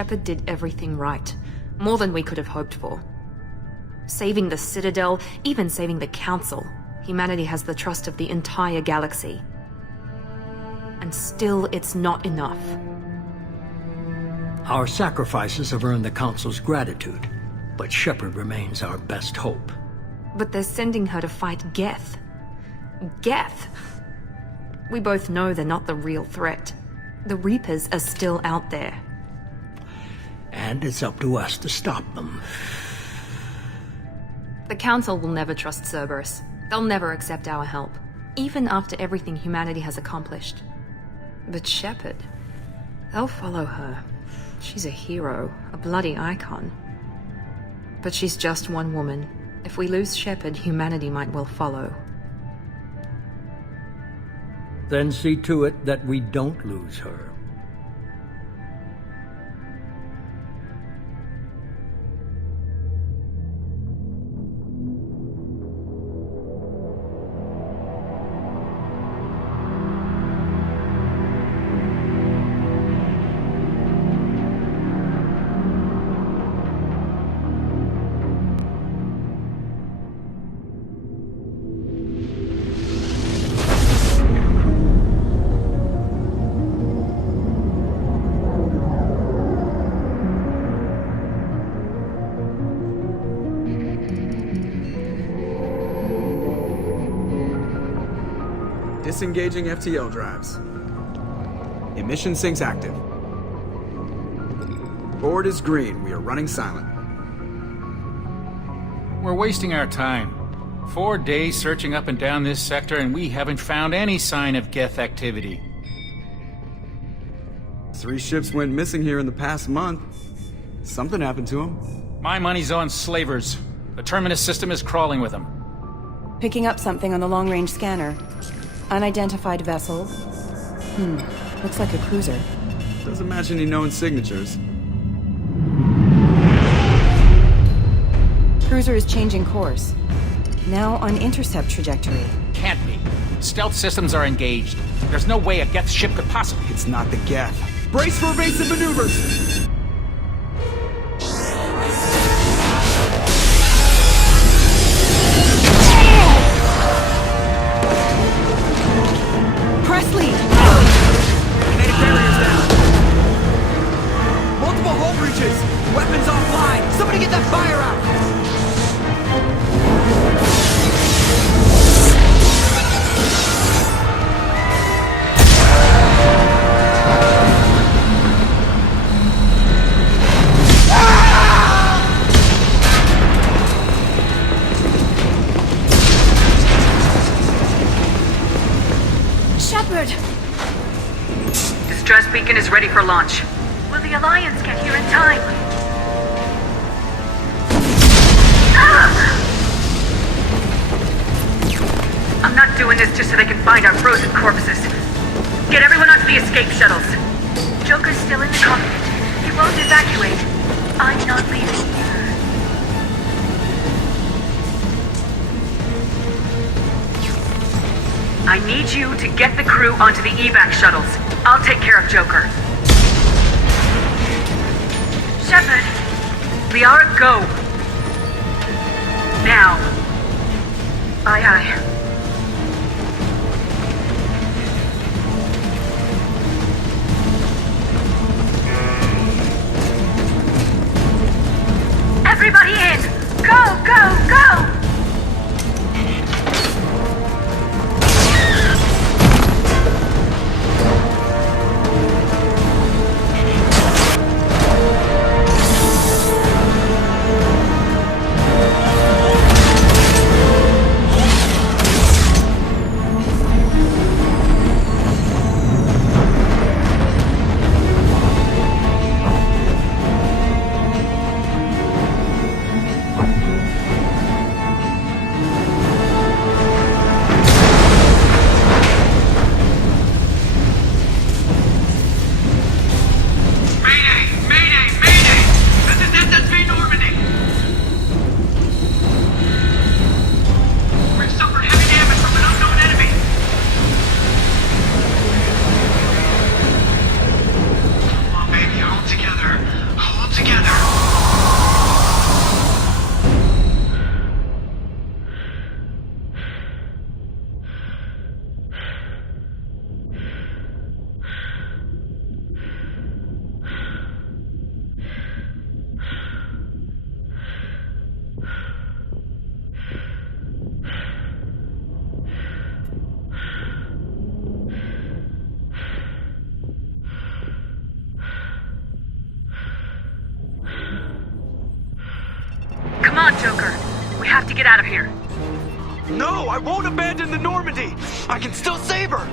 Shepard did everything right. More than we could have hoped for. Saving the Citadel, even saving the Council. Humanity has the trust of the entire galaxy. And still, it's not enough. Our sacrifices have earned the Council's gratitude, but Shepard remains our best hope. But they're sending her to fight Geth. Geth! We both know they're not the real threat. The Reapers are still out there. And it's up to us to stop them. The Council will never trust Cerberus. They'll never accept our help, even after everything humanity has accomplished. But Shepard, they'll follow her. She's a hero, a bloody icon. But she's just one woman. If we lose Shepard, humanity might well follow. Then see to it that we don't lose her. Disengaging FTL drives. Emission sinks active. Board is green. We are running silent. We're wasting our time. 4 days searching up and down this sector, and we haven't found any sign of Geth activity. 3 ships went missing here in the past month. Something happened to them. My money's on slavers. The Terminus system is crawling with them. Picking up something on the long-range scanner. Unidentified vessel. Looks like a cruiser. Doesn't match any known signatures. Cruiser is changing course. Now on intercept trajectory. Can't be. Stealth systems are engaged. There's no way a Geth ship could possibly... It's not the Geth. Brace for evasive maneuvers! Presley! Kinetic barriers down! Multiple hull breaches! Weapons offline! Somebody get that fire out! Shepard! Distress beacon is ready for launch. Will the Alliance get here in time? I'm not doing this just so they can find our frozen corpses. Get everyone onto the escape shuttles. Joker's still in the cockpit. He won't evacuate. I'm not leaving either. I need you to get the crew onto the evac shuttles. I'll take care of Joker. Shepard. Liara, go. Now. Aye, aye. Everybody in! Go, go, go! Come on, Joker. We have to get out of here. No, I won't abandon the Normandy! I can still save her!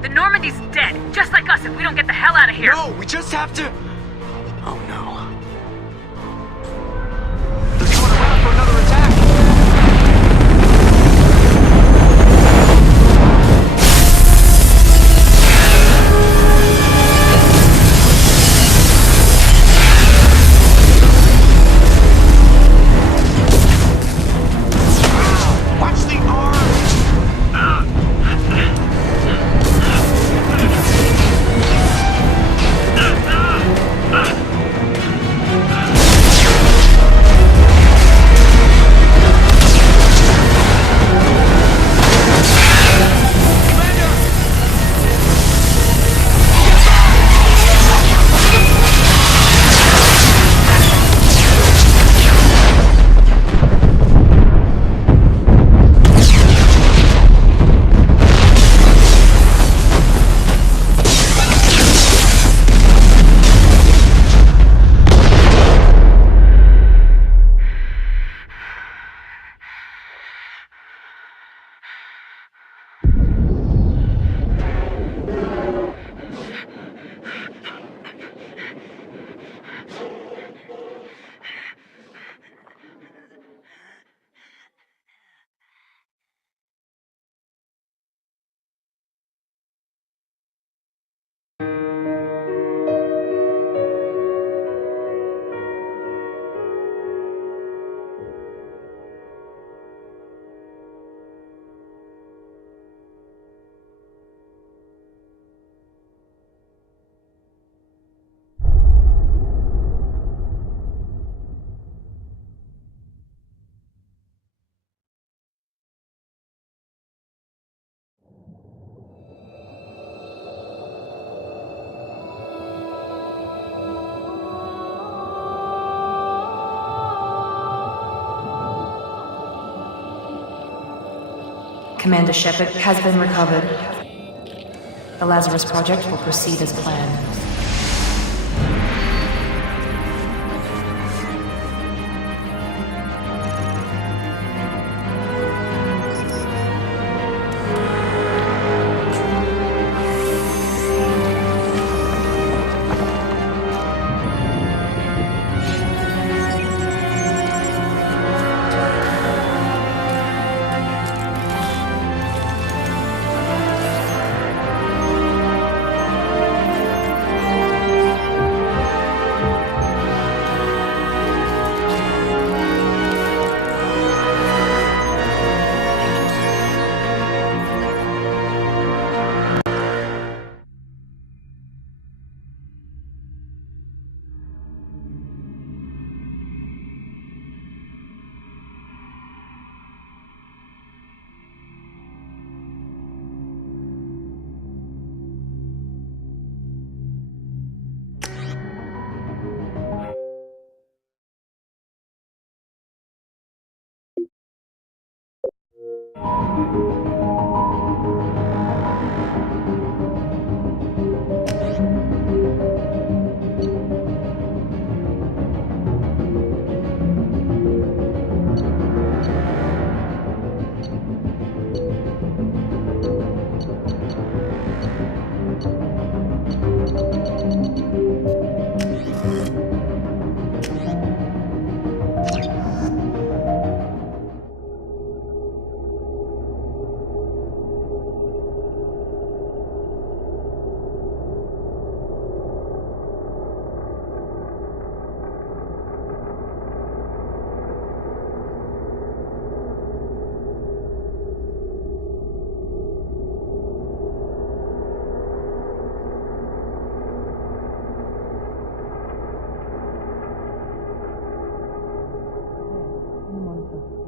The Normandy's dead, just like us if we don't get the hell out of here. No, we just have to... Oh no. They're coming around for another attack! Watch the arm! Commander Shepard has been recovered. The Lazarus Project will proceed as planned.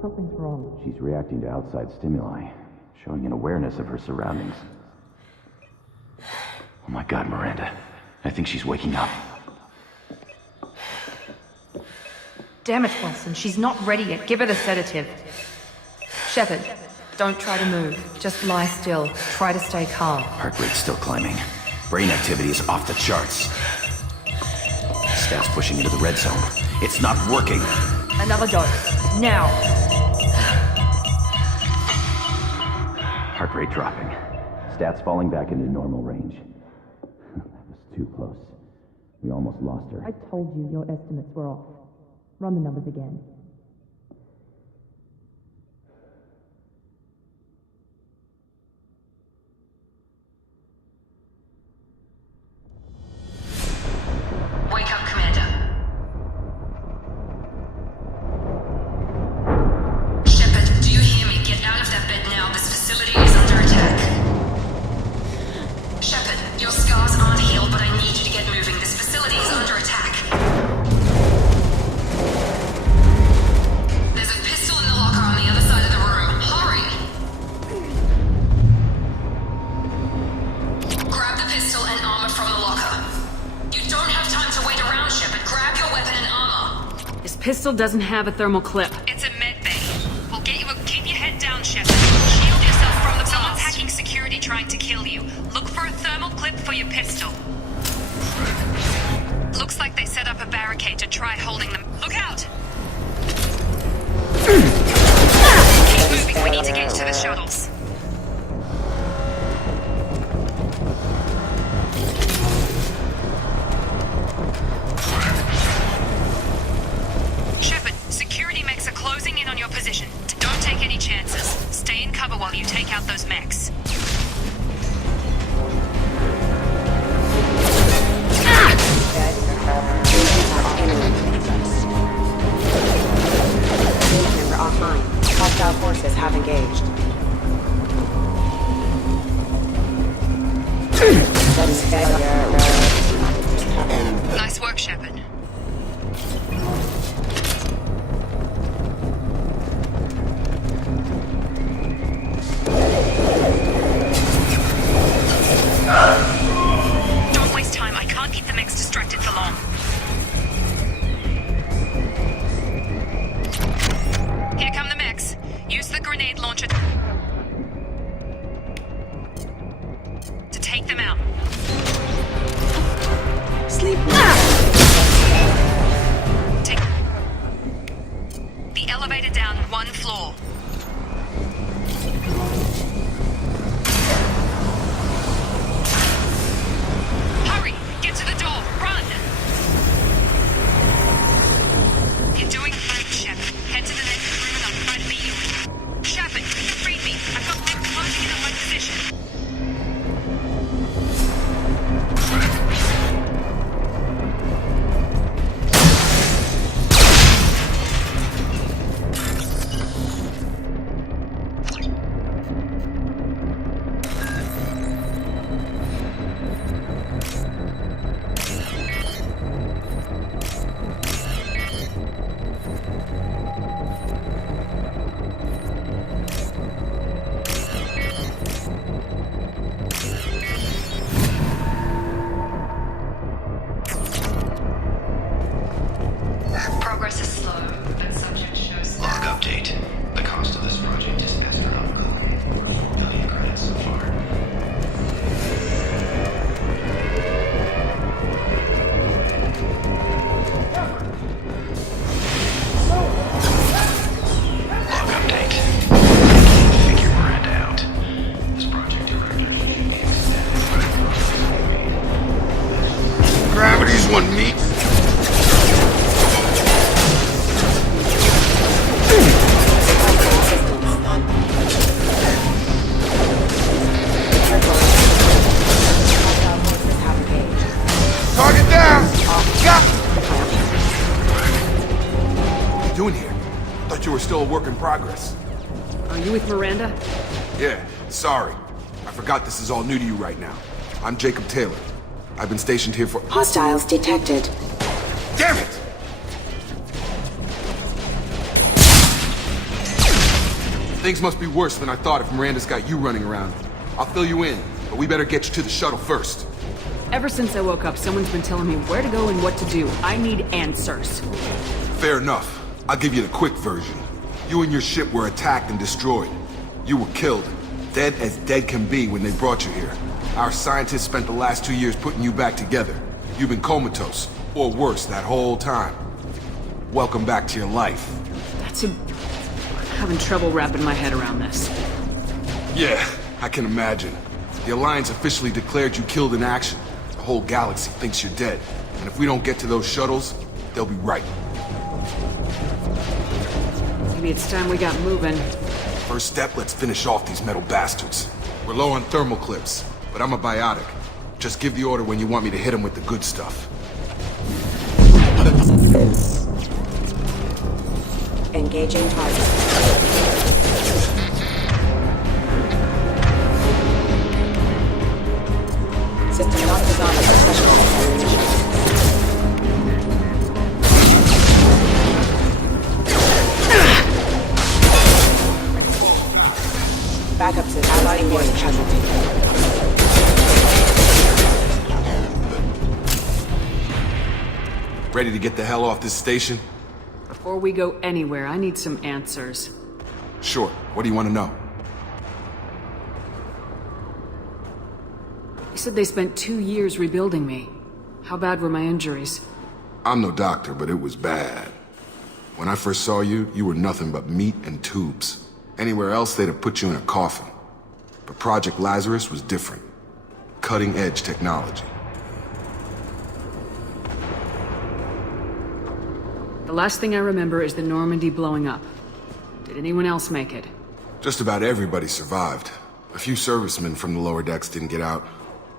Something's wrong. She's reacting to outside stimuli, showing an awareness of her surroundings. Oh my god, Miranda. I think she's waking up. Damn it, Wilson. She's not ready yet. Give her the sedative. Shepard, don't try to move. Just lie still. Try to stay calm. Heart rate's still climbing. Brain activity is off the charts. Staff's pushing into the red zone. It's not working. Another dose. Now. Heart rate dropping. Stats falling back into normal range. That was too close. We almost lost her. I told you your estimates were off. Run the numbers again. Wake up, Commander. Shepard, do you hear me? Get out of that bed now. This facility is under attack. Shepard, your scars aren't healed, but I need you to get moving. This facility is under attack. There's a pistol in the locker on the other side of the room. Hurry! Grab the pistol and armor from the locker. You don't have time to wait around, Shepard. Grab your weapon and armor. This pistol doesn't have a thermal clip. It's a med bay. We'll get you a... Keep your head down, Shepard. Shield yourself from the blast. Someone's hacking security trying to kill you. Look for a thermal clip for your pistol. Looks like they set up a barricade to try holding them. Look out! Keep moving. We need to get to the shuttles. Shepard, security mechs are closing in on your position. Don't take any chances. Stay in cover while you take out those mechs. Member offline. Hostile forces have engaged. Nice work, Shepard. Don't waste time. I can't keep the mechs distracted for long. Here come the mechs. Use the grenade launcher to take them out. Sleep. Take the elevator down one floor. Hurry! Get to the door! Run! You're doing great, Shepard. Head to the next room and I'll try to meet you. Shepard, you freed me. I've got them closing in on my position. Progress is slow, but subject shows... Log update. The cost of this project is astronomical. Worth 4 billion credits so far. Log update. Can't figure Miranda out. This project director is Gravity's one meat. Target down! Got What are you doing here? Thought you were still a work in progress. Are you with Miranda? Yeah, sorry. I forgot this is all new to you right now. I'm Jacob Taylor. I've been stationed here for... Hostiles detected. Damn it! Things must be worse than I thought if Miranda's got you running around. I'll fill you in, but we better get you to the shuttle first. Ever since I woke up, someone's been telling me where to go and what to do. I need answers. Fair enough. I'll give you the quick version. You and your ship were attacked and destroyed. You were killed. Dead as dead can be when they brought you here. Our scientists spent the last 2 years putting you back together. You've been comatose, or worse, that whole time. Welcome back to your life. I'm having trouble wrapping my head around this. Yeah, I can imagine. The Alliance officially declared you killed in action. The whole galaxy thinks you're dead. And if we don't get to those shuttles, they'll be right. Maybe it's time we got moving. First step, let's finish off these metal bastards. We're low on thermal clips, but I'm a biotic. Just give the order when you want me to hit them with the good stuff. Engaging target. System not designed for specialized ammunition. Backup system engaged casualty. Ready to get the hell off this station? Before we go anywhere, I need some answers. Sure. What do you want to know? You said they spent 2 years rebuilding me. How bad were my injuries? I'm no doctor, but it was bad. When I first saw you, you were nothing but meat and tubes. Anywhere else, they'd have put you in a coffin. But Project Lazarus was different. Cutting-edge technology. The last thing I remember is the Normandy blowing up. Did anyone else make it? Just about everybody survived. A few servicemen from the lower decks didn't get out.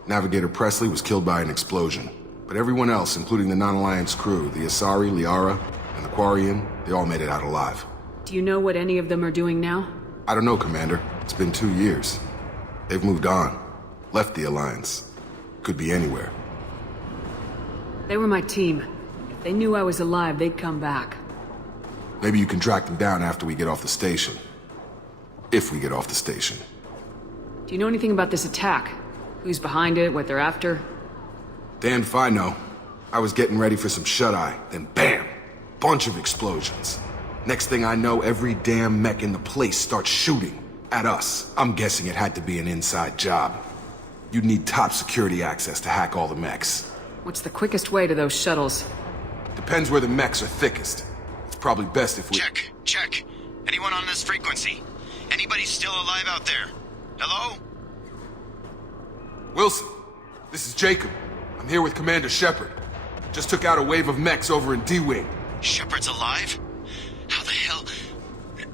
Navigator Presley was killed by an explosion. But everyone else, including the non-Alliance crew, the Asari, Liara, and the Quarian, they all made it out alive. Do you know what any of them are doing now? I don't know, Commander. It's been 2 years. They've moved on. Left the Alliance. Could be anywhere. They were my team. If they knew I was alive, they'd come back. Maybe you can track them down after we get off the station. If we get off the station. Do you know anything about this attack? Who's behind it, what they're after? Damned if I know. I was getting ready for some shut-eye, then bam! Bunch of explosions. Next thing I know, every damn mech in the place starts shooting at us. I'm guessing it had to be an inside job. You'd need top security access to hack all the mechs. What's the quickest way to those shuttles? Depends where the mechs are thickest. It's probably best if we... Check. Anyone on this frequency? Anybody still alive out there? Hello? Wilson, this is Jacob. I'm here with Commander Shepard. Just took out a wave of mechs over in D-Wing. Shepard's alive? How the hell?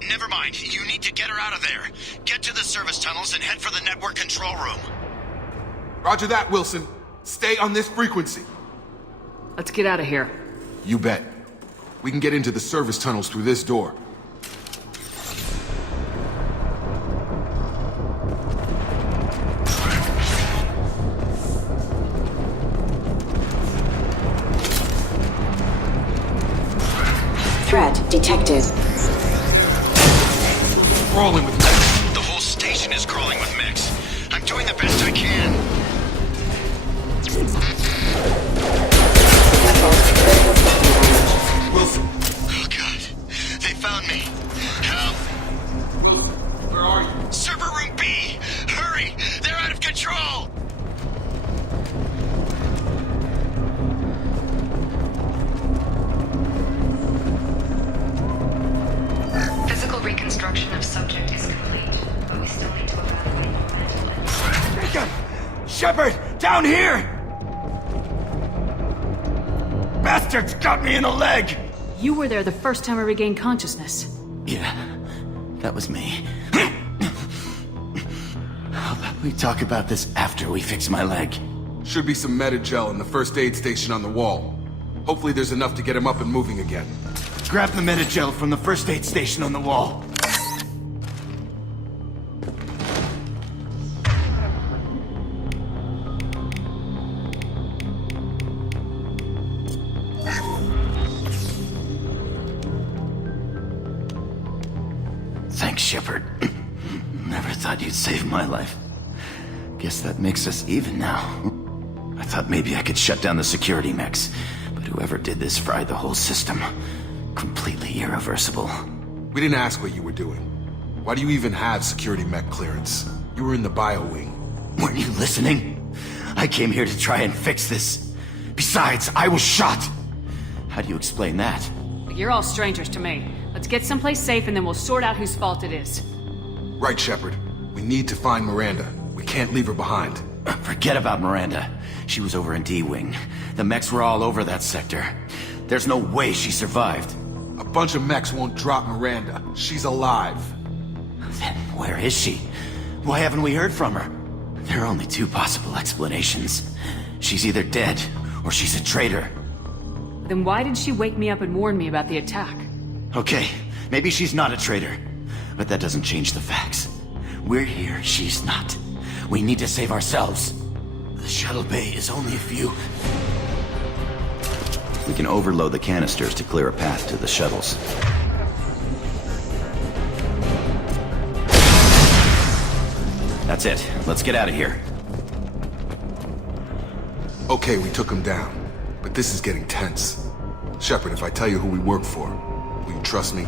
Never mind. You need to get her out of there. Get to the service tunnels and head for the network control room. Roger that, Wilson. Stay on this frequency. Let's get out of here. You bet. We can get into the service tunnels through this door. Threat detected. Crawling with mechs. The whole station is crawling with mechs. I'm doing the best I can. Wilson. Oh God. They found me. Help! Wilson, where are you? Server room B! Hurry! They're out of control! Physical reconstruction of subject is complete, but we still need to evaluate mental and... Jacob! Shepard! Down here! Bastards got me in the leg! You were there the first time I regained consciousness. Yeah, that was me. How about we talk about this after we fix my leg? Should be some meta-gel in the first aid station on the wall. Hopefully there's enough to get him up and moving again. Grab the meta-gel from the first aid station on the wall. Thanks, Shepard. Never thought you'd save my life. Guess that makes us even now. I thought maybe I could shut down the security mechs, but whoever did this fried the whole system. Completely irreversible. We didn't ask what you were doing. Why do you even have security mech clearance? You were in the bio wing. Weren't you listening? I came here to try and fix this. Besides, I was shot. How do you explain that? I you're all strangers to me. Let's get someplace safe and then we'll sort out whose fault it is. Right, Shepard. We need to find Miranda. We can't leave her behind. Forget about Miranda. She was over in D-Wing. The mechs were all over that sector. There's no way she survived. A bunch of mechs won't drop Miranda. She's alive. Then where is she? Why haven't we heard from her? There are only two possible explanations. She's either dead, or she's a traitor. Then why did she wake me up and warn me about the attack? Okay, maybe she's not a traitor. But that doesn't change the facts. We're here, she's not. We need to save ourselves. The shuttle bay is only a few... We can overload the canisters to clear a path to the shuttles. That's it. Let's get out of here. Okay, we took him down. But this is getting tense. Shepard, if I tell you who we work for, will you trust me?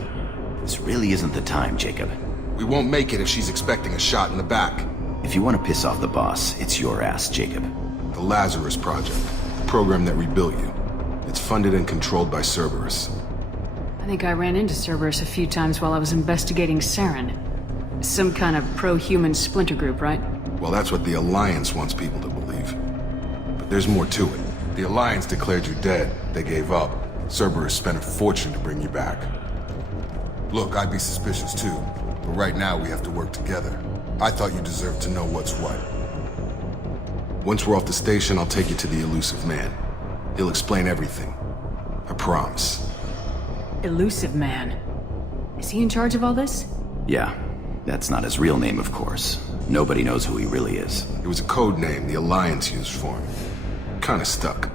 This really isn't the time, Jacob. We won't make it if she's expecting a shot in the back. If you want to piss off the boss, it's your ass, Jacob. The Lazarus Project. The program that rebuilt you. It's funded and controlled by Cerberus. I think I ran into Cerberus a few times while I was investigating Saren. Some kind of pro-human splinter group, right? Well, that's what the Alliance wants people to believe. But there's more to it. The Alliance declared you dead. They gave up. Cerberus spent a fortune to bring you back. Look, I'd be suspicious too. But right now we have to work together. I thought you deserved to know what's what. Once we're off the station, I'll take you to the Elusive Man. He'll explain everything. I promise. Elusive Man. Is he in charge of all this? Yeah. That's not his real name, of course. Nobody knows who he really is. It was a code name the Alliance used for him. Kinda stuck.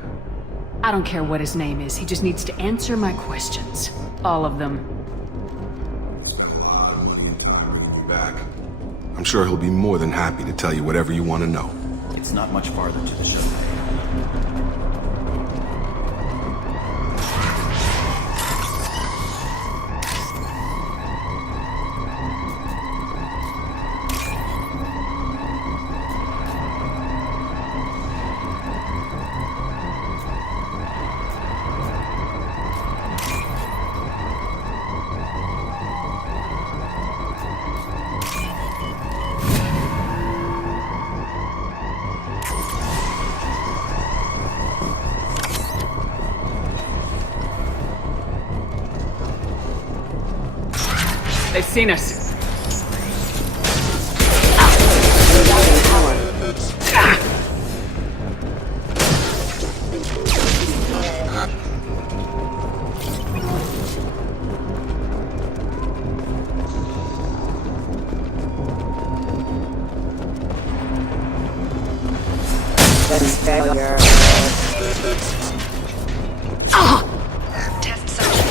I don't care what his name is. He just needs to answer my questions. All of them. Back. I'm sure he'll be more than happy to tell you whatever you want to know. It's not much farther to the shuttle. They've seen us. That's failure. Test subject.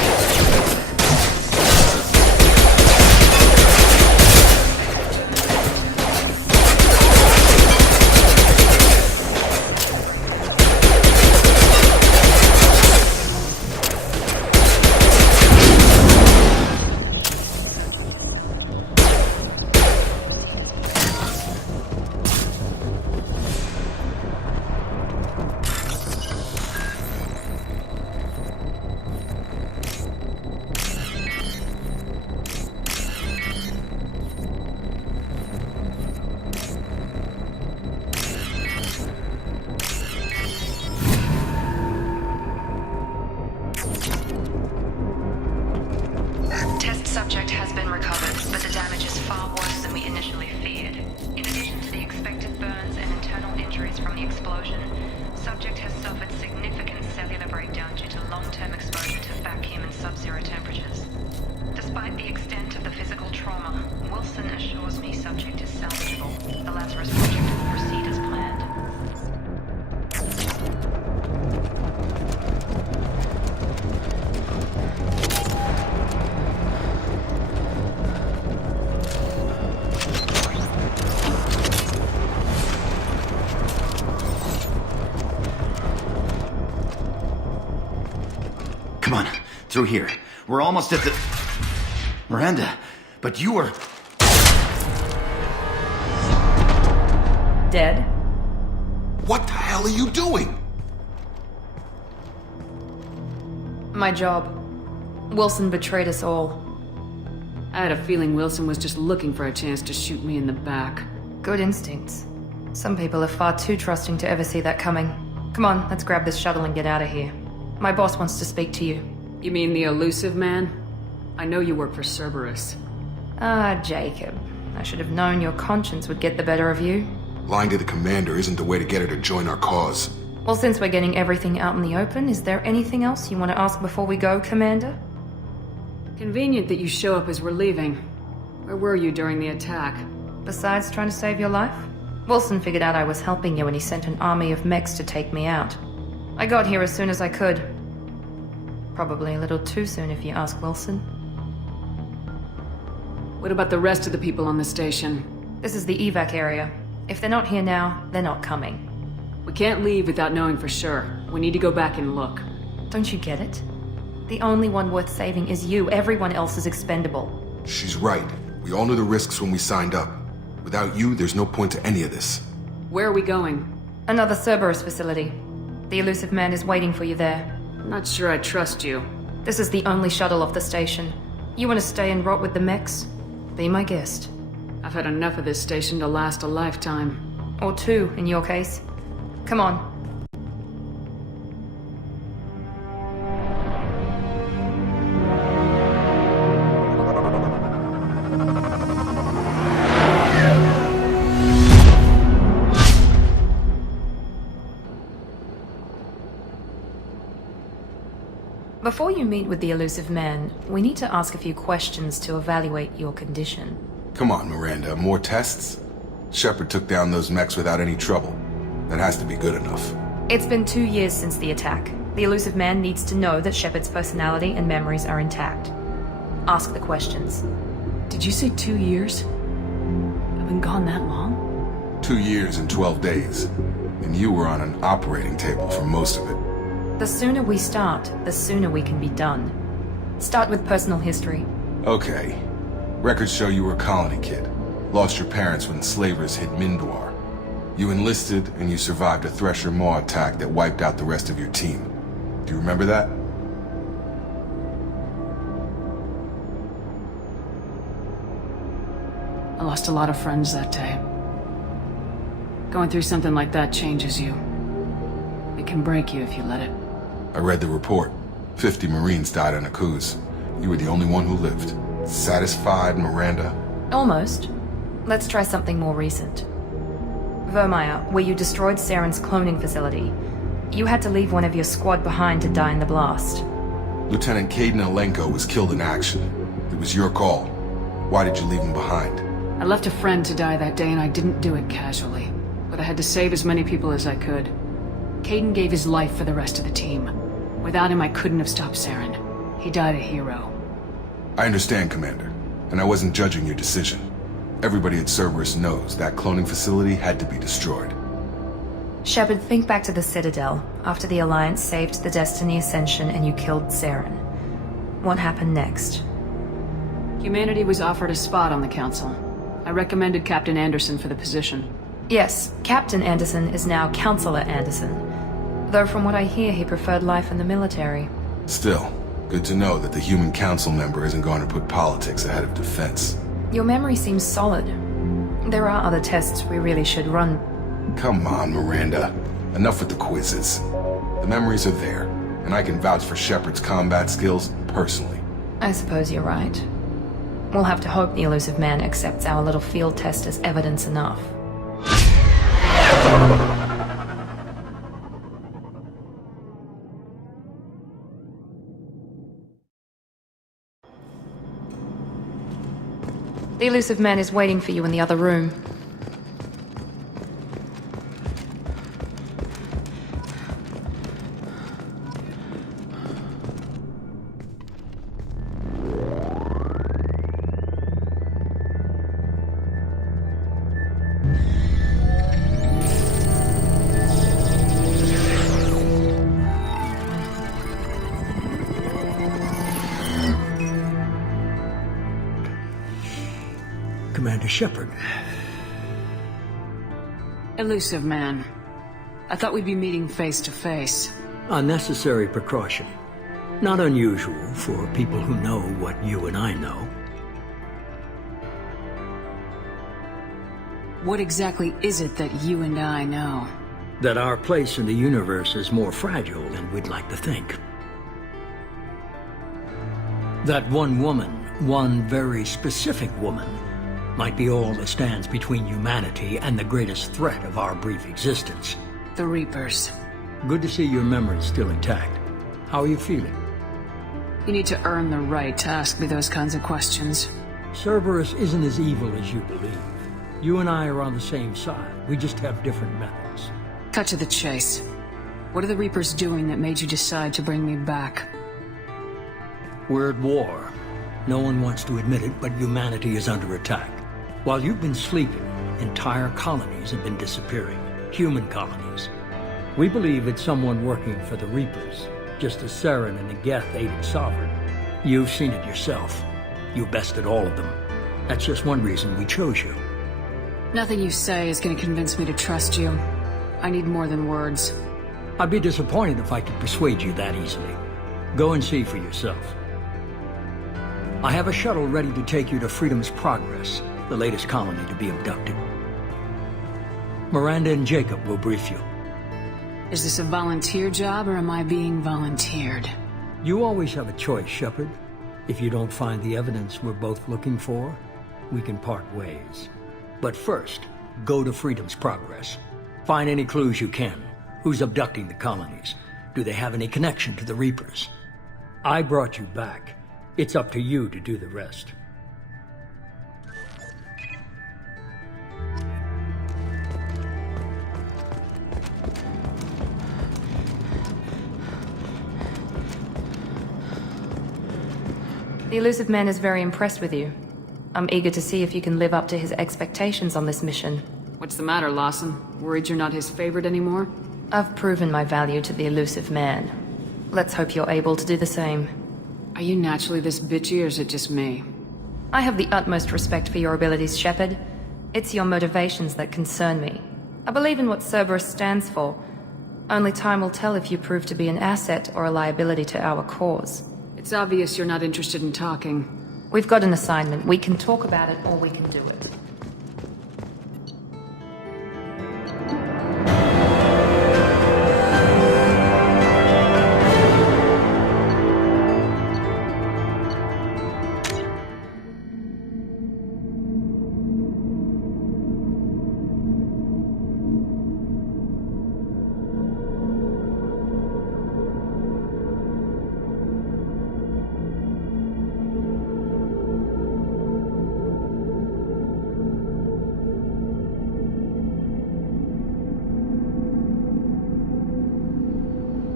Test subject has been recovered, but the damage is far worse than we initially feared. In addition to the expected burns and internal injuries from the explosion, subject has suffered significant cellular breakdown due to long-term exposure to vacuum and sub-zero temperatures. Despite the extent of the physical trauma, Wilson assures me subject is salvageable. The Lazarus Project will proceed as planned. Come on, through here. We're almost at the... Miranda, but you were... Dead? What the hell are you doing? My job. Wilson betrayed us all. I had a feeling Wilson was just looking for a chance to shoot me in the back. Good instincts. Some people are far too trusting to ever see that coming. Come on, let's grab this shuttle and get out of here. My boss wants to speak to you. You mean the elusive man? I know you work for Cerberus. Ah, Jacob. I should have known your conscience would get the better of you. Lying to the commander isn't the way to get her to join our cause. Well, since we're getting everything out in the open, is there anything else you want to ask before we go, Commander? Convenient that you show up as we're leaving. Where were you during the attack? Besides trying to save your life? Wilson figured out I was helping you and he sent an army of mechs to take me out. I got here as soon as I could. Probably a little too soon if you ask Wilson. What about the rest of the people on the station? This is the evac area. If they're not here now, they're not coming. We can't leave without knowing for sure. We need to go back and look. Don't you get it? The only one worth saving is you. Everyone else is expendable. She's right. We all knew the risks when we signed up. Without you, there's no point to any of this. Where are we going? Another Cerberus facility. The elusive man is waiting for you there. I'm not sure I trust you. This is the only shuttle off the station. You want to stay and rot with the mechs? Be my guest. I've had enough of this station to last a lifetime. Or two, in your case. Come on. Before you meet with the elusive man, we need to ask a few questions to evaluate your condition. Come on, Miranda, more tests? Shepard took down those mechs without any trouble. That has to be good enough. It's been 2 years since the attack. The elusive man needs to know that Shepard's personality and memories are intact. Ask the questions. Did you say 2 years? I've been gone that long? 2 years and 12 days. And you were on an operating table for most of it. The sooner we start, the sooner we can be done. Start with personal history. Okay. Records show you were a colony kid. Lost your parents when slavers hit Mindwar. You enlisted, and you survived a Thresher Maw attack that wiped out the rest of your team. Do you remember that? I lost a lot of friends that day. Going through something like that changes you. It can break you if you let it. I read the report. 50 Marines died on a cruise. You were the only one who lived. Satisfied, Miranda? Almost. Let's try something more recent. Vermeer, where you destroyed Saren's cloning facility. You had to leave one of your squad behind to die in the blast. Lieutenant Caden Alenko was killed in action. It was your call. Why did you leave him behind? I left a friend to die that day and I didn't do it casually. But I had to save as many people as I could. Caden gave his life for the rest of the team. Without him, I couldn't have stopped Saren. He died a hero. I understand, Commander. And I wasn't judging your decision. Everybody at Cerberus knows that cloning facility had to be destroyed. Shepard, think back to the Citadel, after the Alliance saved the Destiny Ascension and you killed Saren. What happened next? Humanity was offered a spot on the Council. I recommended Captain Anderson for the position. Yes, Captain Anderson is now Counselor Anderson. Though from what I hear, he preferred life in the military. Still, good to know that the human council member isn't going to put politics ahead of defense. Your memory seems solid. There are other tests we really should run. Come on, Miranda. Enough with the quizzes. The memories are there, and I can vouch for Shepard's combat skills personally. I suppose you're right. We'll have to hope the elusive man accepts our little field test as evidence enough. The elusive man is waiting for you in the other room. Commander Shepard. Elusive man. I thought we'd be meeting face to face. Unnecessary precaution. Not unusual for people who know what you and I know. What exactly is it that you and I know? That our place in the universe is more fragile than we'd like to think. That one woman, one very specific woman, might be all that stands between humanity and the greatest threat of our brief existence. The Reapers. Good to see your memory's still intact. How are you feeling? You need to earn the right to ask me those kinds of questions. Cerberus isn't as evil as you believe. You and I are on the same side. We just have different methods. Cut to the chase. What are the Reapers doing that made you decide to bring me back? We're at war. No one wants to admit it, but humanity is under attack. While you've been sleeping, entire colonies have been disappearing. Human colonies. We believe it's someone working for the Reapers, just as Saren and the Geth aided Sovereign. You've seen it yourself. You bested all of them. That's just one reason we chose you. Nothing you say is going to convince me to trust you. I need more than words. I'd be disappointed if I could persuade you that easily. Go and see for yourself. I have a shuttle ready to take you to Freedom's Progress, the latest colony to be abducted. Miranda and Jacob will brief you. Is this a volunteer job, or am I being volunteered? You always have a choice, Shepard. If you don't find the evidence we're both looking for, we can part ways. But first, go to Freedom's Progress. Find any clues you can. Who's abducting the colonies? Do they have any connection to the Reapers? I brought you back. It's up to you to do the rest. The Elusive Man is very impressed with you. I'm eager to see if you can live up to his expectations on this mission. What's the matter, Lawson? Worried you're not his favorite anymore? I've proven my value to the Elusive Man. Let's hope you're able to do the same. Are you naturally this bitchy, or is it just me? I have the utmost respect for your abilities, Shepard. It's your motivations that concern me. I believe in what Cerberus stands for. Only time will tell if you prove to be an asset or a liability to our cause. It's obvious you're not interested in talking. We've got an assignment. We can talk about it, or we can do it.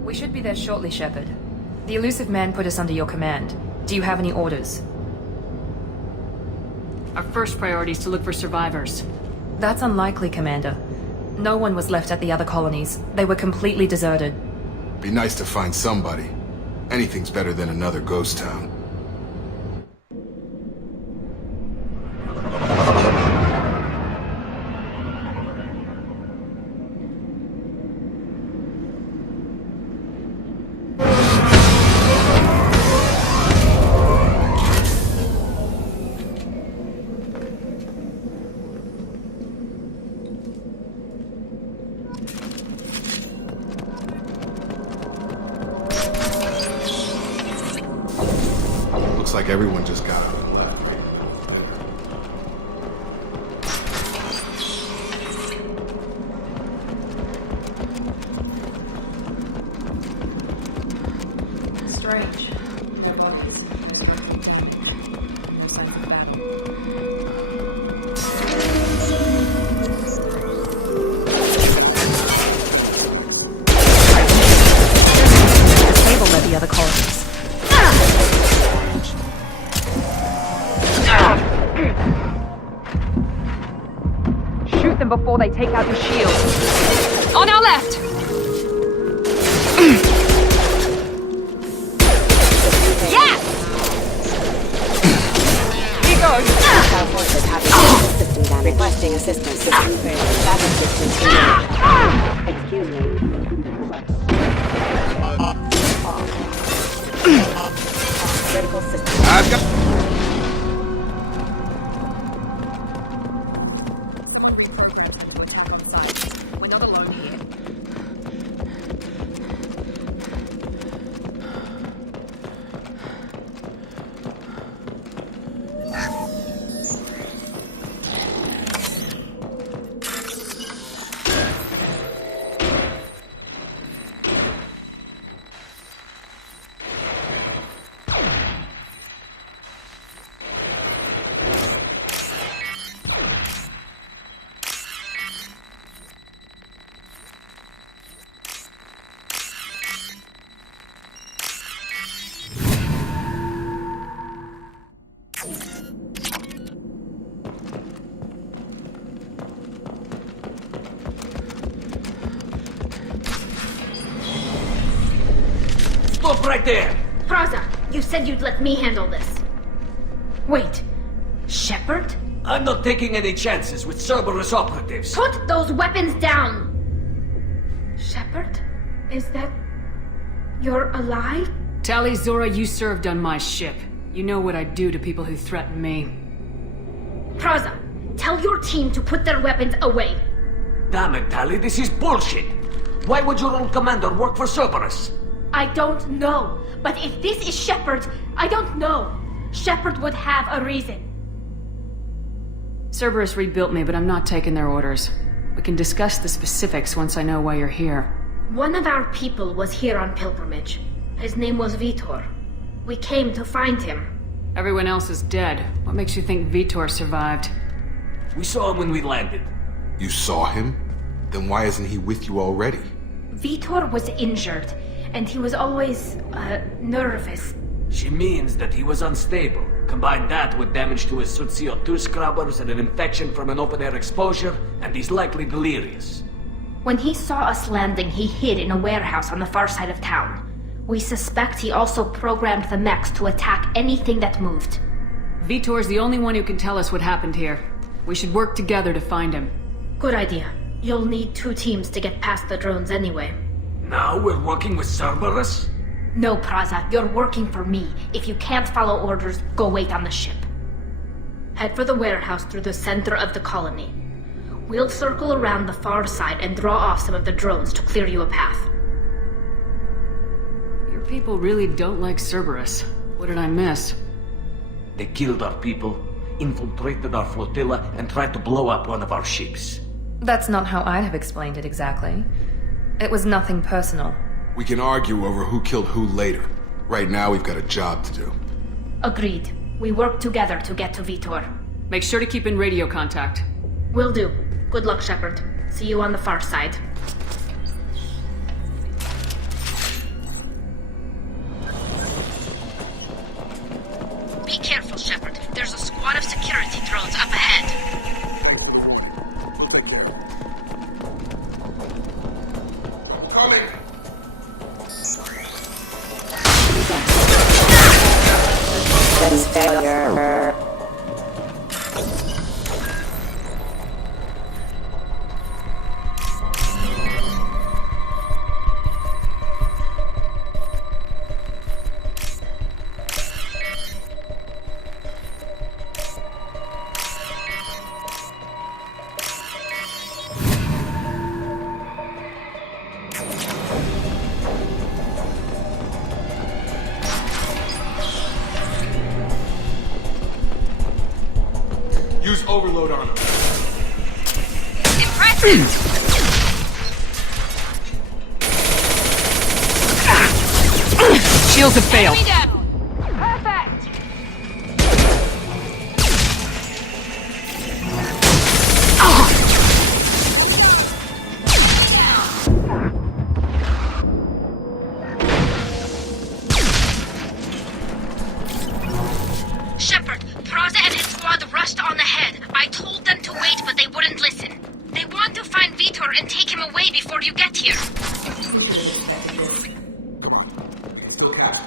We should be there shortly, Shepard. The Elusive Man put us under your command. Do you have any orders? Our first priority is to look for survivors. That's unlikely, Commander. No one was left at the other colonies. They were completely deserted. Be nice to find somebody. Anything's better than another ghost town. Looks like everyone just got out. Strange. Their bodies. No signs of battle. Disable the other colonies. Shoot them before they take out your shield. On our left! Yes! Here goes! Our forces have system damage. Requesting assistance. System failure. Backup systems. Excuse me. Vessel system. I've got... We're not alone here. Stop right there! Praza, you said you'd let me handle this. Wait, Shepard? I'm not taking any chances with Cerberus operatives. Put those weapons down! Shepard? Is that... you're alive? Tali Zora, you served on my ship. You know what I do to people who threaten me. Praza, tell your team to put their weapons away. Damn it, Tali, this is bullshit! Why would your own commander work for Cerberus? I don't know, but if this is Shepard, I don't know. Shepard would have a reason. Cerberus rebuilt me, but I'm not taking their orders. We can discuss the specifics once I know why you're here. One of our people was here on pilgrimage. His name was Vitor. We came to find him. Everyone else is dead. What makes you think Vitor survived? We saw him when we landed. You saw him? Then why isn't he with you already? Vitor was injured, and he was always, nervous. She means that he was unstable. Combine that with damage to his suit CO2 scrubbers and an infection from an open-air exposure, and he's likely delirious. When he saw us landing, he hid in a warehouse on the far side of town. We suspect he also programmed the mechs to attack anything that moved. Vitor's the only one who can tell us what happened here. We should work together to find him. Good idea. You'll need 2 teams to get past the drones anyway. Now we're working with Cerberus? No, Praza, you're working for me. If you can't follow orders, go wait on the ship. Head for the warehouse through the center of the colony. We'll circle around the far side and draw off some of the drones to clear you a path. Your people really don't like Cerberus. What did I miss? They killed our people, infiltrated our flotilla, and tried to blow up one of our ships. That's not how I'd have explained it exactly. It was nothing personal. We can argue over who killed who later. Right now, we've got a job to do. Agreed. We work together to get to Vitor. Make sure to keep in radio contact. Will do. Good luck, Shepard. See you on the far side. Be careful, Shepard. There's a squad of security drones up ahead. We'll take care. Coming! Failure. Use overload on them. Impressive! Shields have failed. Perfect! Shepard, Praza and his squad rushed on ahead. I told them to wait, but they wouldn't listen. They want to find Vitor and take him away before you get here. Come on. We can still catch him.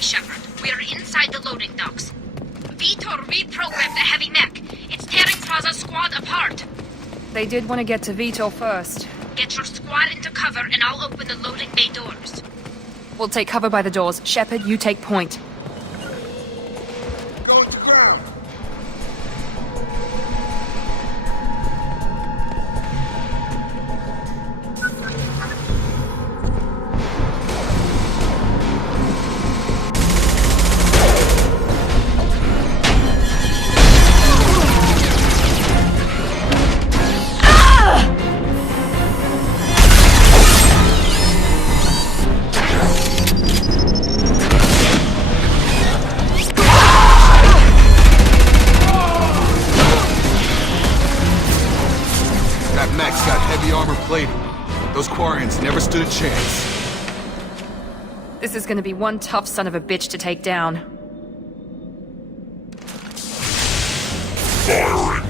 Okay, Shepard. We are inside the loading docks. Vitor reprogrammed the heavy mech. It's tearing Plaza's squad apart. They did want to get to Vitor first. Get your squad into cover and I'll open the loading bay doors. We'll take cover by the doors. Shepard, you take point. Go to ground. Those Quarians never stood a chance. This is gonna be one tough son of a bitch to take down. Firing.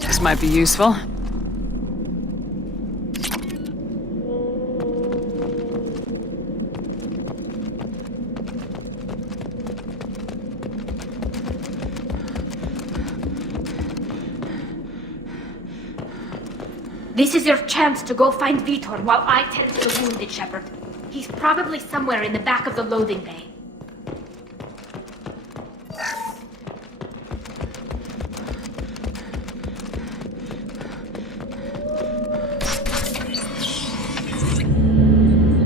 This might be useful. This is your chance to go find Vitor while I tend to the wounded, Shepard. He's probably somewhere in the back of the loading bay.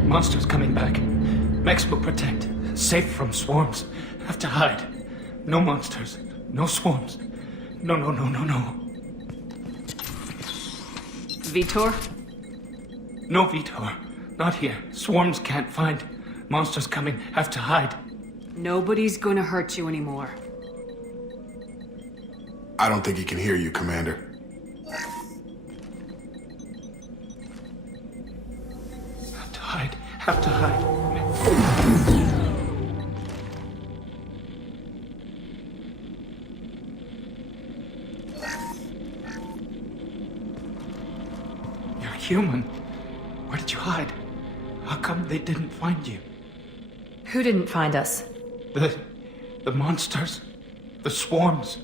Monsters coming back. Mechs will protect. Safe from swarms. Have to hide. No monsters. No swarms. No. Vitor? No, Vitor. Not here. Swarms can't find. Monsters coming. Have to hide. Nobody's gonna hurt you anymore. I don't think he can hear you, Commander. Have to hide. Have to hide. Human. Where did you hide? How come they didn't find you? Who didn't find us? The monsters. The swarms.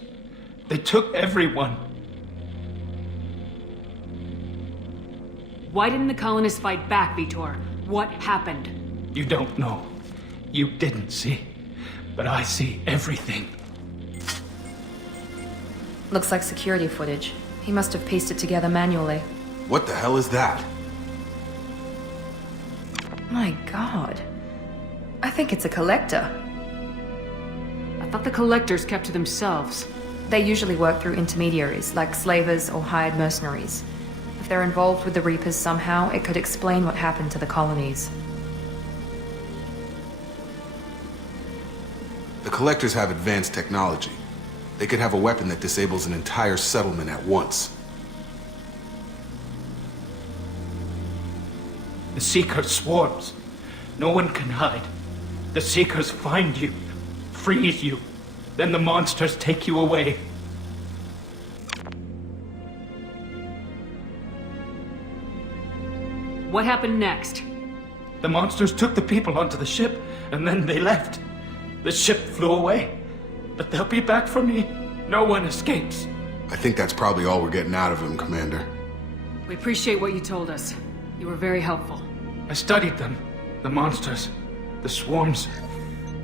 They took everyone. Why didn't the colonists fight back, Vitor? What happened? You don't know. You didn't see. But I see everything. Looks like security footage. He must have pieced it together manually. What the hell is that? My god. I think it's a collector. I thought the collectors kept to themselves. They usually work through intermediaries, like slavers or hired mercenaries. If they're involved with the Reapers somehow, it could explain what happened to the colonies. The collectors have advanced technology. They could have a weapon that disables an entire settlement at once. The Seeker swarms. No one can hide. The Seekers find you, freeze you. Then the monsters take you away. What happened next? The monsters took the people onto the ship, and then they left. The ship flew away. But they'll be back for me. No one escapes. I think that's probably all we're getting out of him, Commander. We appreciate what you told us. You were very helpful. I studied them. The monsters. The swarms.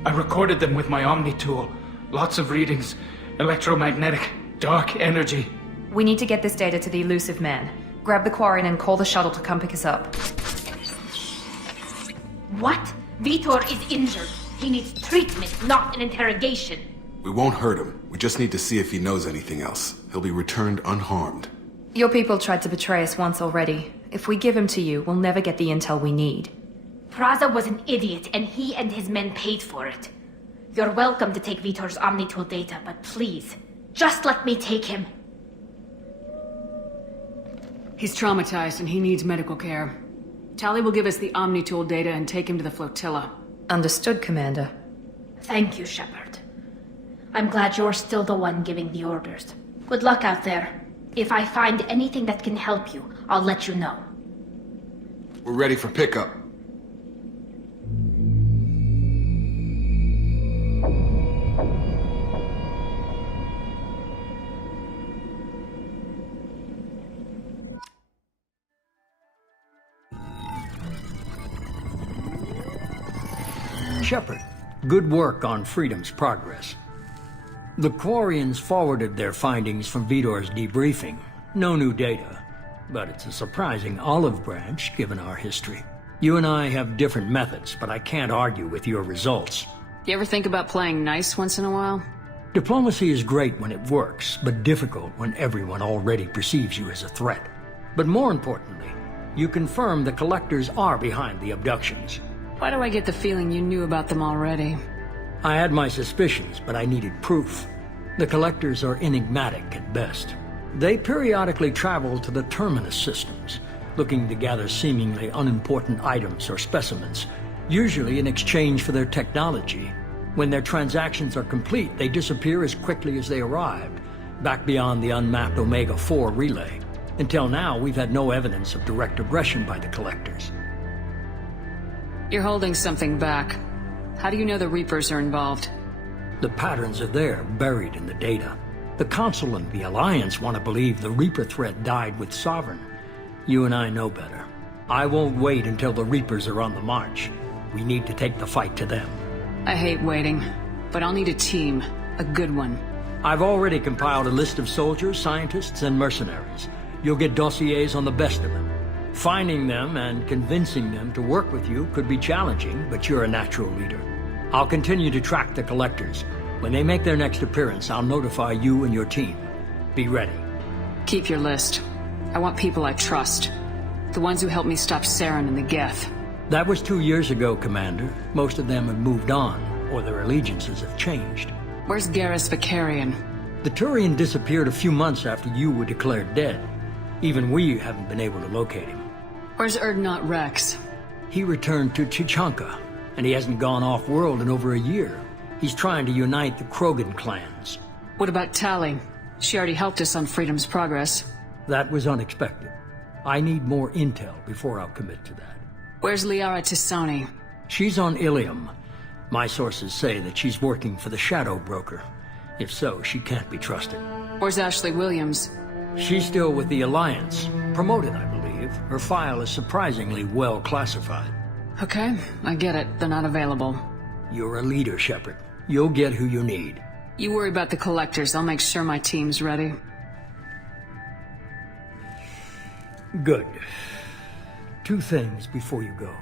I recorded them with my Omni tool. Lots of readings. Electromagnetic. Dark energy. We need to get this data to the elusive man. Grab the Quarian and call the shuttle to come pick us up. What? Vitor is injured. He needs treatment, not an interrogation. We won't hurt him. We just need to see if he knows anything else. He'll be returned unharmed. Your people tried to betray us once already. If we give him to you, we'll never get the intel we need. Praza was an idiot, and he and his men paid for it. You're welcome to take Vitor's Omnitool data, but please, just let me take him. He's traumatized and he needs medical care. Tali will give us the Omnitool data and take him to the flotilla. Understood, Commander. Thank you, Shepard. I'm glad you're still the one giving the orders. Good luck out there. If I find anything that can help you, I'll let you know. We're ready for pickup. Shepard, good work on Freedom's progress. The Quarians forwarded their findings from Vitor's debriefing. No new data, but it's a surprising olive branch given our history. You and I have different methods, but I can't argue with your results. You ever think about playing nice once in a while? Diplomacy is great when it works, but difficult when everyone already perceives you as a threat. But more importantly, you confirm the Collectors are behind the abductions. Why do I get the feeling you knew about them already? I had my suspicions, but I needed proof. The Collectors are enigmatic at best. They periodically travel to the Terminus systems, looking to gather seemingly unimportant items or specimens, usually in exchange for their technology. When their transactions are complete, they disappear as quickly as they arrived, back beyond the unmapped Omega-4 relay. Until now, we've had no evidence of direct aggression by the Collectors. You're holding something back. How do you know the Reapers are involved? The patterns are there, buried in the data. The Council and the Alliance want to believe the Reaper threat died with Sovereign. You and I know better. I won't wait until the Reapers are on the march. We need to take the fight to them. I hate waiting, but I'll need a team. A good one. I've already compiled a list of soldiers, scientists, and mercenaries. You'll get dossiers on the best of them. Finding them and convincing them to work with you could be challenging, but you're a natural leader. I'll continue to track the Collectors. When they make their next appearance, I'll notify you and your team. Be ready. Keep your list. I want people I trust. The ones who helped me stop Saren and the Geth. That was 2 years ago, Commander. Most of them have moved on, or their allegiances have changed. Where's Garrus Vicarian? The Turian disappeared a few months after you were declared dead. Even we haven't been able to locate him. Where's Erdnot Rex? He returned to Chichanka, and he hasn't gone off-world in over a year. He's trying to unite the Krogan clans. What about Tali? She already helped us on Freedom's progress. That was unexpected. I need more intel before I'll commit to that. Where's Liara Tisani? She's on Ilium. My sources say that she's working for the Shadow Broker. If so, she can't be trusted. Where's Ashley Williams? She's still with the Alliance. Promoted, I believe. Her file is surprisingly well classified. Okay, I get it. They're not available. You're a leader, Shepard. You'll get who you need. You worry about the Collectors. I'll make sure my team's ready. Good. 2 things before you go.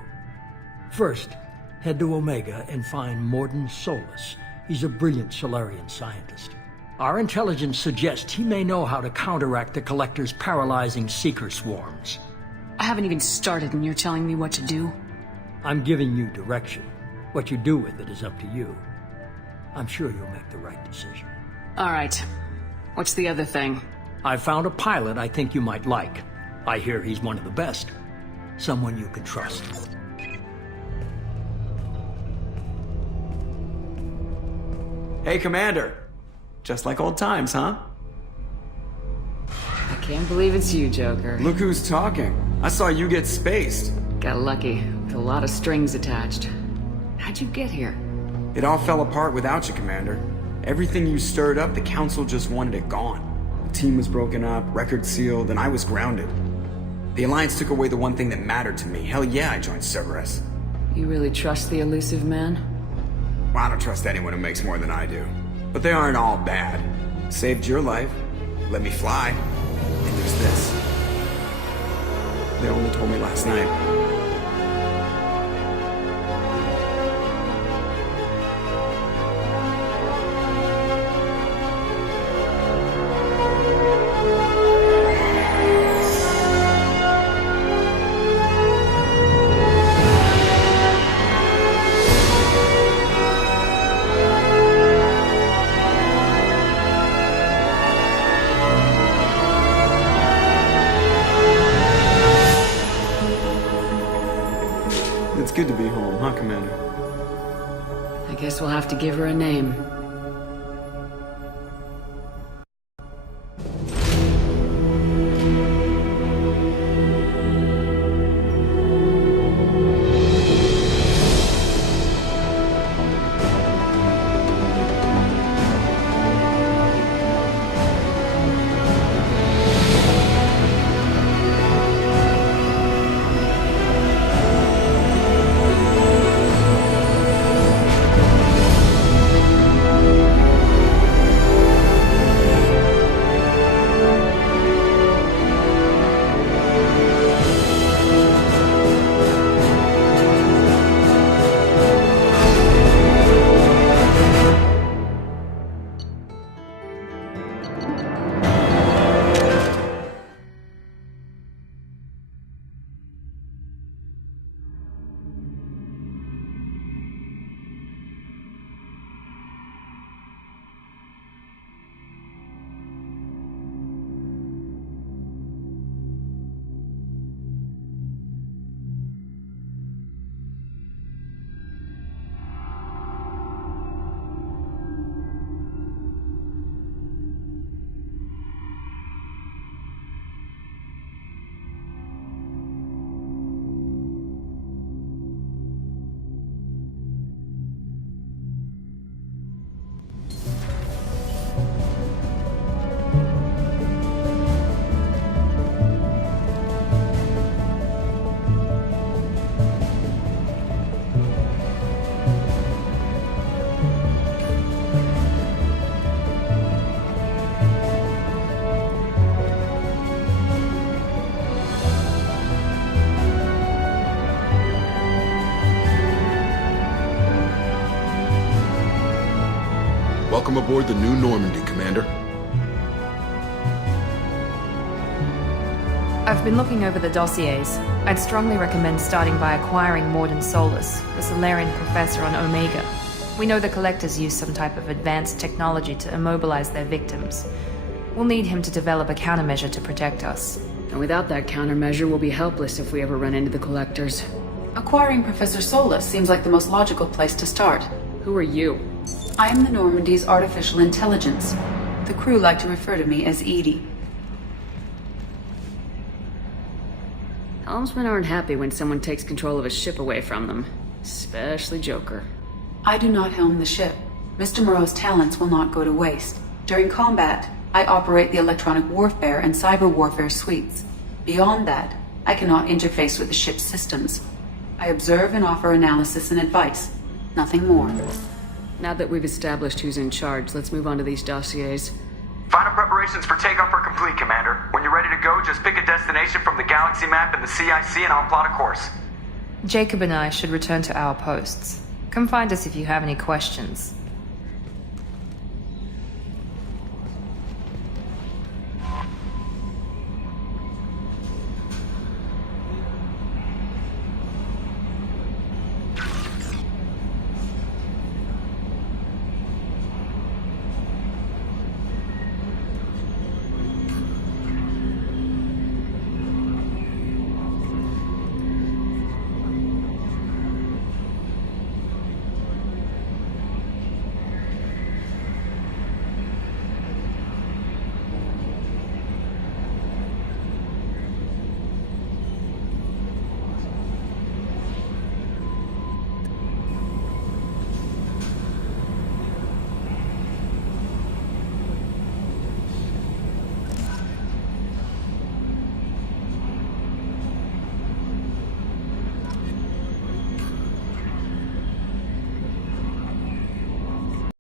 First, head to Omega and find Morden Solus. He's a brilliant Solarian scientist. Our intelligence suggests he may know how to counteract the Collector's paralyzing Seeker swarms. I haven't even started and you're telling me what to do? I'm giving you direction. What you do with it is up to you. I'm sure you'll make the right decision. All right. What's the other thing? I found a pilot I think you might like. I hear he's one of the best. Someone you can trust. Hey, Commander. Just like old times, huh? I can't believe it's you, Joker. Look who's talking. I saw you get spaced. Got lucky, with a lot of strings attached. How'd you get here? It all fell apart without you, Commander. Everything you stirred up, the Council just wanted it gone. The team was broken up, record sealed, and I was grounded. The Alliance took away the one thing that mattered to me. Hell yeah, I joined Cerberus. You really trust the elusive man? Well, I don't trust anyone who makes more than I do. But they aren't all bad. Saved your life, let me fly, and there's this. They only told me. told me last night. have to give her a name. Welcome aboard the new Normandy, Commander. I've been looking over the dossiers. I'd strongly recommend starting by acquiring Morden Solus, the Solarian professor on Omega. We know the Collectors use some type of advanced technology to immobilize their victims. We'll need him to develop a countermeasure to protect us. And without that countermeasure, we'll be helpless if we ever run into the Collectors. Acquiring Professor Solus seems like the most logical place to start. Who are you? I am the Normandy's artificial intelligence. The crew like to refer to me as Edie. Helmsmen aren't happy when someone takes control of a ship away from them. Especially Joker. I do not helm the ship. Mr. Moreau's talents will not go to waste. During combat, I operate the electronic warfare and cyber warfare suites. Beyond that, I cannot interface with the ship's systems. I observe and offer analysis and advice. Nothing more. Now that we've established who's in charge, let's move on to these dossiers. Final preparations for takeoff are complete, Commander. When you're ready to go, just pick a destination from the galaxy map and the CIC and I'll plot a course. Jacob and I should return to our posts. Come find us if you have any questions.